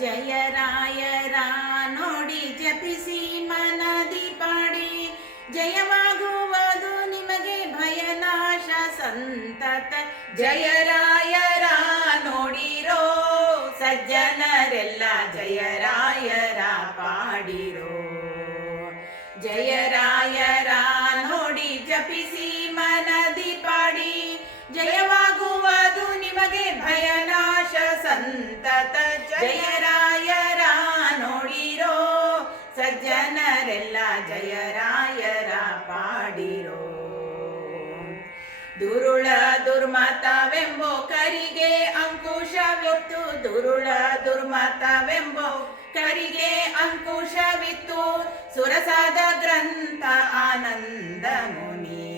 ಜಯರಾಯರ ನೋಡಿ ಜಪಿಸಿ ಮನದಿ ಪಾಡಿ, ಜಯವಾಗುವುದು ನಿಮಗೆ ಭಯನಾಶ ಸಂತತ. ಜಯರಾಯರ ನೋಡಿರೋ ಸಜ್ಜನರೆಲ್ಲ, ಜಯರಾಯರ ಪಾಡಿರೋ. ಜಯರಾಯರ ನೋಡಿ ಜಪಿಸಿ ಮನದಿ ಪಾಡಿ, ಜಯವಾಗುವುದು ನಿಮಗೆ ಭಯನಾಶ ಸಂತತ. ಜಯರಾಯರ ನೋಡಿರೋ ಸಜ್ಜನರೆಲ್ಲ, ಜಯರಾಯರ ಪಾಡಿರೋ. ದುರುಳ ದುರ್ಮತವೆಂಬೋ ಕರಿಗೆ ಅಂಕುಶವಿತ್ತು, ದುರುಳ ದುರ್ಮತವೆಂಬೋ ಕರಿಗೆ ಅಂಕುಶವಿತ್ತು. ಸುರಸಾದ ಗ್ರಂಥ ಆನಂದ ಮುನಿ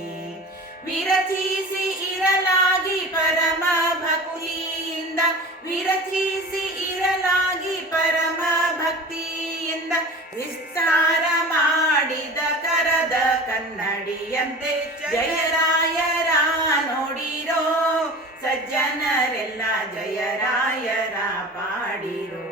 ವಿರಚಿಸಿ ಇರಲಾಗಿ ಪರಮ ಭಕ್ತಿಯಿಂದ, ವಿರಚಿಸಿ ಇರಲಾಗಿ ಪರಮ ಭಕ್ತಿಯಿಂದ. ವಿಸ್ತಾರ ಮಾಡಿದ ಕರದ ಕನ್ನಡಿಯಂತೆ, ಜಯರಾಯರ ನೋಡಿರೋ ಸಜ್ಜನರೆಲ್ಲ, ಜಯರಾಯರ ಪಾಡಿರೋ.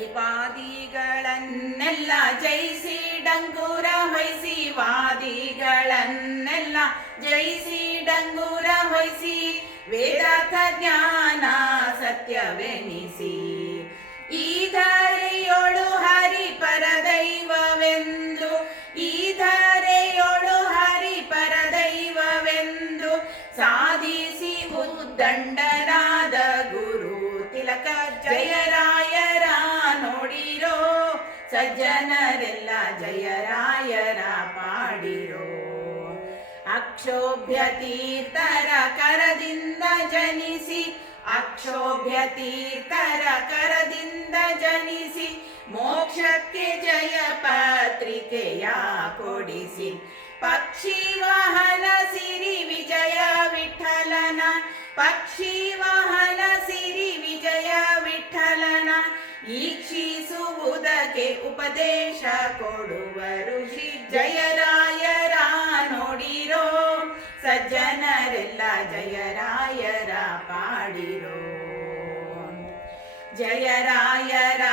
ಈ ವಾದಿಗಳನ್ನೆಲ್ಲ ಜಯಿಸಿ ಡಂಗೂರ ಹೊಯ್ಸಿ, ವಾದಿಗಳನ್ನೆಲ್ಲ ಜಯಿಸಿ ಡಂಗೂರ ಹೊಯ್ಸಿ. ವೇದಾರ್ಥ ಜ್ಞಾನ ಸತ್ಯವೆನಿಸಿ, ಈ ಧಾರೆಯೋಳು ಹರಿ ಪರದೈವವೆಂದು, ಈ ಧಾರೆಯೋಳು ಹರಿ ಪರದೈವವೆಂದು ಸಾಧಿಸಿ ಉದ್ದಂಡನಾದ ಗುರು ತಿಲಕ. ಜಯರಾಯರ ನೋಡಿರೋ ಸಜ್ಜನರೆಲ್ಲ, ಜಯರಾಯರ ಪಾಡಿರೋ. ಅಕ್ಷೋಭ್ಯ ತೀರ್ಥರ ಕರದಿಂದ ಜನಿಸಿ, ಅಕ್ಷೋಭ್ಯ ತೀರ್ಥರ ಕರದಿಂದ ಜನಿಸಿ. ಮೋಕ್ಷಕ್ಕೆ ಜಯ ಪತ್ರಿಕೆಯ ಕೊಡಿಸಿ, ಪಕ್ಷಿ ವಾಹನ ಸಿರಿ ವಿಜಯ ವಿಠಲನ, ಪಕ್ಷಿ ವಾಹನ ಸಿರಿ ವಿಜಯ ವಿಠಲನ. ಈಕ್ಷಿಸುವುದಕ್ಕೆ ಉಪದೇಶ ಕೊಡುವ ಋಷಿ, ಜಯರಾಯರ ನೋಡಿರೋ ಸಜ್ಜನರೆಲ್ಲ, ಜಯರಾಯರ ಪಾಡಿರೋ. ಜಯರಾಯರ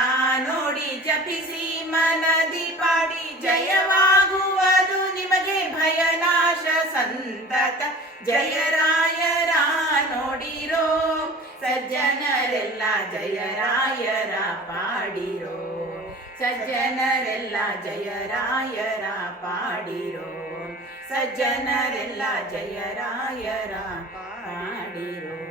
ನೋಡಿ ಜಪಿಸಿ ಮನದಿ ಪಾಡಿ, ಜಯವಾಗುವುದು ನಿಮಗೆ ಭಯನಾಶ ಸಂತತ. ಜಯರಾಯರ ನೋಡಿರೋ ಸಜ್ಜನರೆಲ್ಲ, ಜಯರಾಯರ ಪಾಡಿರೋ. ಸಜ್ಜನರೆಲ್ಲ, ಜಯರಾಯರ ಪಾಡಿರೋ. ಸಜ್ಜನರೆಲ್ಲ, ಜಯರಾಯರ ಪಾಡಿರೋ.